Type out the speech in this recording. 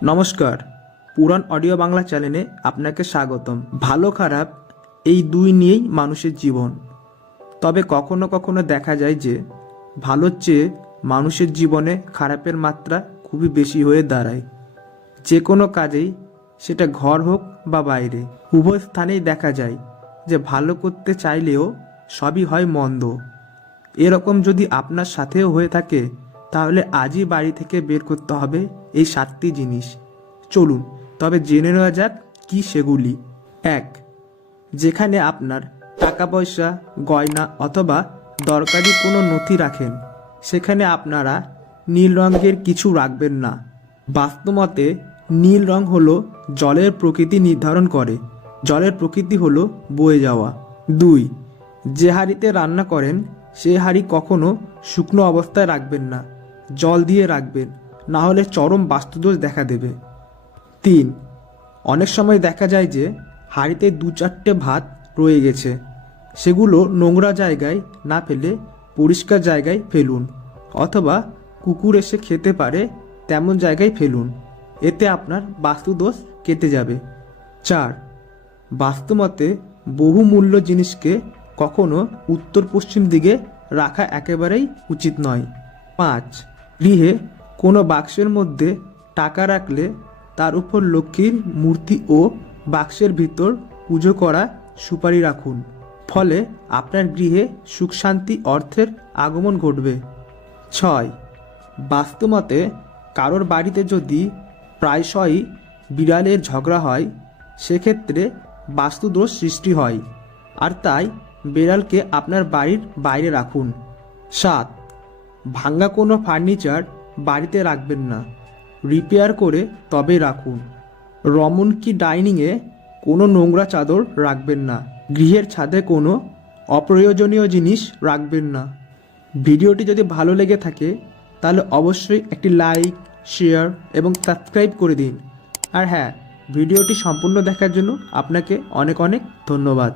নমস্কার, পুরাণ অডিও বাংলা চ্যানেলে আপনাকে স্বাগতম। ভালো খারাপ এই দুই নিয়েই মানুষের জীবন। তবে কখনো কখনো দেখা যায় যে ভালোর চেয়ে মানুষের জীবনে খারাপের মাত্রা খুবই বেশি হয়ে দাঁড়ায়। যে কোনো কাজেই, সেটা ঘর হোক বা বাইরে, উভয় স্থানেই দেখা যায় যে ভালো করতে চাইলেও সবই হয় মন্দ। এরকম যদি আপনার সাথেও হয়ে থাকে, তাহলে আজই বাড়ি থেকে বের করতে হবে এই 7টি জিনিস। চলুন তবে জেনে নেওয়া যাক কি সেগুলি। 1. যেখানে আপনার টাকা পয়সা, গয়না অথবা দরকারি কোনো নথি রাখেন, সেখানে আপনারা নীল রঙের কিছু রাখবেন না। বাস্তুমতে নীল রং হলো জলের প্রকৃতি নির্ধারণ করে। জলের প্রকৃতি হলো বয়ে যাওয়া। 2. যে হাঁড়িতে রান্না করেন সেই হাঁড়ি কখনো শুকনো অবস্থায় রাখবেন না, জল দিয়ে রাখবেন, না হলে চরম বাস্তুদোষ দেখা দেবে। 3. অনেক সময় দেখা যায় যে হাঁড়িতে 2-4টে ভাত রয়ে গেছে, সেগুলো নোংরা জায়গায় না ফেলে পরিষ্কার জায়গায় ফেলুন, অথবা কুকুর এসে খেতে পারে তেমন জায়গায় ফেলুন। এতে আপনার বাস্তুদোষ কেটে যাবে। 4. বাস্তুমতে বহুমূল্য জিনিসকে কখনো উত্তর পশ্চিম দিকে রাখা একেবারেই উচিত নয়। 5. গৃহে কোনো বাক্সের মধ্যে টাকা রাখলে তার উপর লক্ষ্মীর মূর্তি ও বাক্সের ভিতর পুজো করা সুপারি রাখুন, ফলে আপনার গৃহে সুখ শান্তি অর্থের আগমন ঘটবে। 6. বাস্তুমতে কারোর বাড়িতে যদি প্রায়শই বিড়ালের ঝগড়া হয়, সেক্ষেত্রে বাস্তুদোষ সৃষ্টি হয়, আর তাই বিড়ালকে আপনার বাড়ির বাইরে রাখুন। 7. ভাঙ্গা কোনো ফার্নিচার বাড়িতে রাখবেন না, রিপেয়ার করে তবে রাখুন। রমন-কি ডাইনিংয়ে কোনো নোংরা চাদর রাখবেন না। গৃহের ছাদে কোনো অপ্রয়োজনীয় জিনিস রাখবেন না। ভিডিওটি যদি ভালো লেগে থাকে তাহলে অবশ্যই একটি লাইক, শেয়ার এবং সাবস্ক্রাইব করে দিন। আর হ্যাঁ, ভিডিওটি সম্পূর্ণ দেখার জন্য আপনাকে অনেক অনেক ধন্যবাদ।